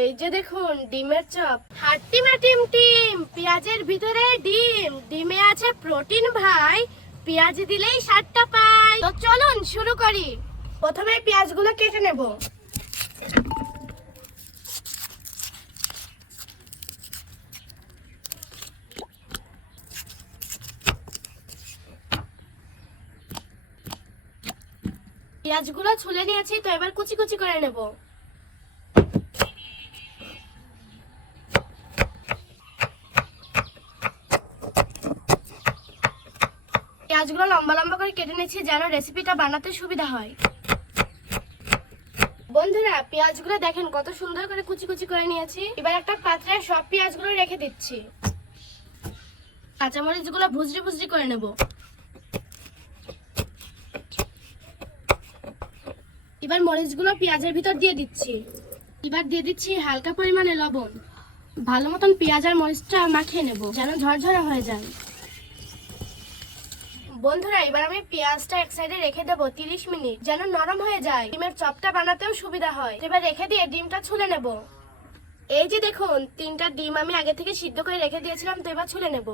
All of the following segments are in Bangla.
এই যে দেখুন, ডিমের চপ। হাট্টিমা টিম টিম, পেঁয়াজের ভিতরে ডিম। ডিমে আছে প্রোটিন ভাই, পেঁয়াজ দিলেই স্বাদটা পাই। তো চলুন, শুরু করি। প্রথমে পেঁয়াজগুলো কেটে নেব। পেঁয়াজগুলো ছুলে নিয়েছি, তো এবার কুচি কুচি করে নেব। পেঁয়াজগুলো লম্বা লম্বা করে কেটে নিয়েছি যেন রেসিপিটা বানাতে সুবিধা হয়। বন্ধুরা, পেঁয়াজগুলো দেখেন কত সুন্দর করে কুচি কুচি করে নিয়েছি। এবার একটা পাত্রে সব পেঁয়াজগুলো রেখে দিচ্ছি। কাঁচামরিচগুলো ভুজরি ভুজরি করে নেব। এবার মরিচগুলো পেঁয়াজের ভিতর দিয়ে দিচ্ছি। এবার দিয়ে দিচ্ছি হালকা পরিমাণে লবণ। ভালো মতন পেঁয়াজ আর মরিচটা মাখিয়ে নেব, যেন ঝরঝরা হয়ে যায়। বন্ধুরা, এবার আমি পেঁয়াজটা এক সাইডে রেখে দেবো তিরিশ মিনিট, যেন নরম হয়ে যায়। ডিমের চপটা বানাতেও সুবিধা হয়। এবার রেখে দিয়ে ডিমটা ছুলে নেব। এই যে দেখুন, তিনটা ডিম আমি আগে থেকে সিদ্ধ করে রেখে দিয়েছিলাম, তো এবার ছুলে নেব।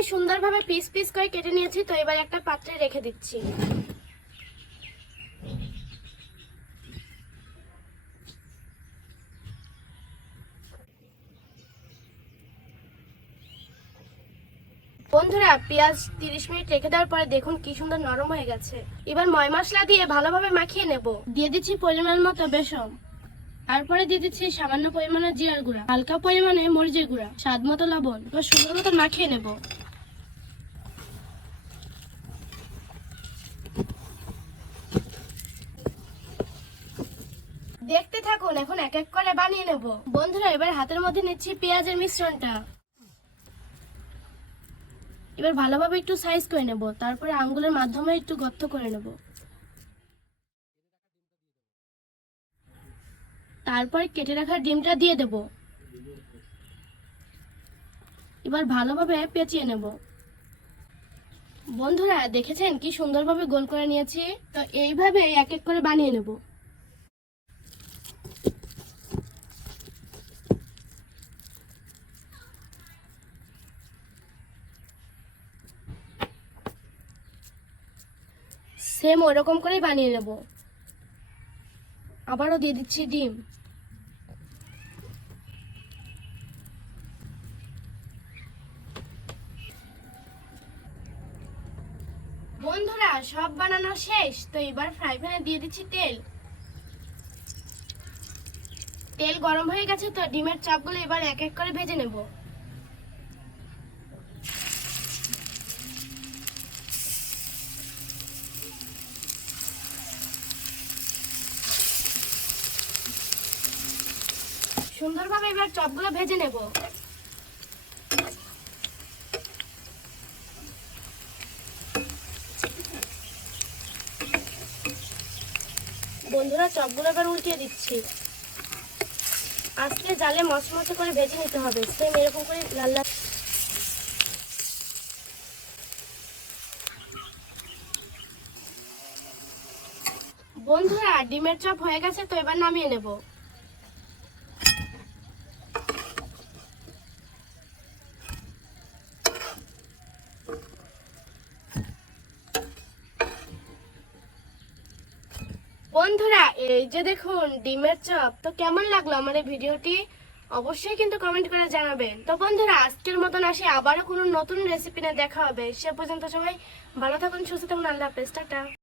আমি সুন্দরভাবে পিস পিস করে কেটে নিয়েছি, তো এবার একটা পাত্রে রেখে দিচ্ছি। বন্ধুরা, পেঁয়াজ তিরিশ মিনিট রেখে দেওয়ার পরে দেখুন কি সুন্দর নরম হয়ে গেছে। এবার ময় মশলা দিয়ে ভালোভাবে মাখিয়ে নেব। দিয়ে দিচ্ছি পরিমাণ মতো বেসন। তারপরে দিয়ে দিচ্ছি সামান্য পরিমাণে জিরার গুঁড়া, হালকা পরিমাণে মরিচের গুঁড়া, স্বাদ মতো লবণ। এবার সুন্দর মতো মাখিয়ে নেব। দেখতে থাকুন, এখন এক এক করে বানিয়ে নেব। বন্ধুরা, এবার হাতের মধ্যে নিচ্ছি পেঁয়াজের মিশ্রণটা। এবার ভালোভাবে একটু সাইজ করে নেব, তারপরে আঙ্গুলের মাধ্যমে একটু গর্ত করে নেব। তারপর কেটে রাখা ডিমটা দিয়ে দেব। এবার ভালোভাবে পেঁচিয়ে নেব। বন্ধুরা, দেখেছেন কি সুন্দরভাবে গোল করে নিয়েছি? তো এইভাবে এক এক করে বানিয়ে নেব। সেম ওরকম করেই বানিয়ে নেব। আবারও দিয়ে দিচ্ছি ডিম। বন্ধুরা, সব বানানো শেষ, তো এবার ফ্রাই প্যানে দিয়ে দিচ্ছি তেল। তেল গরম হয়ে গেছে, তো ডিমের চাপগুলো এবার এক এক করে ভেজে নেব। সুন্দরভাবে এবার চপগুলো ভেজে নেব। বন্ধুরা, চপগুলো এবার উল্টিয়ে দিচ্ছি। আজকে জালে মশমশে করে ভেজে নিতে হবে। সেম এরকম করে লাল লাল বন্ধুরা, ডিমের চপ হয়ে গেছে, তো এবার নামিয়ে নেব। বন্ধুরা, এই যে দেখুন, ডিমের চপ। তো কেমন লাগল আমার এই ভিডিওটি? অবশ্যই কিন্তু কমেন্ট করে জানাবেন। তো বন্ধুরা, আজকের মতন আসি। আবারও কোনো নতুন রেসিপি নিয়ে দেখা হবে। সে পর্যন্ত সবাই ভালো থাকুন, সুস্থ থাকুন। আল্লাহ হাফেজ। টাটা।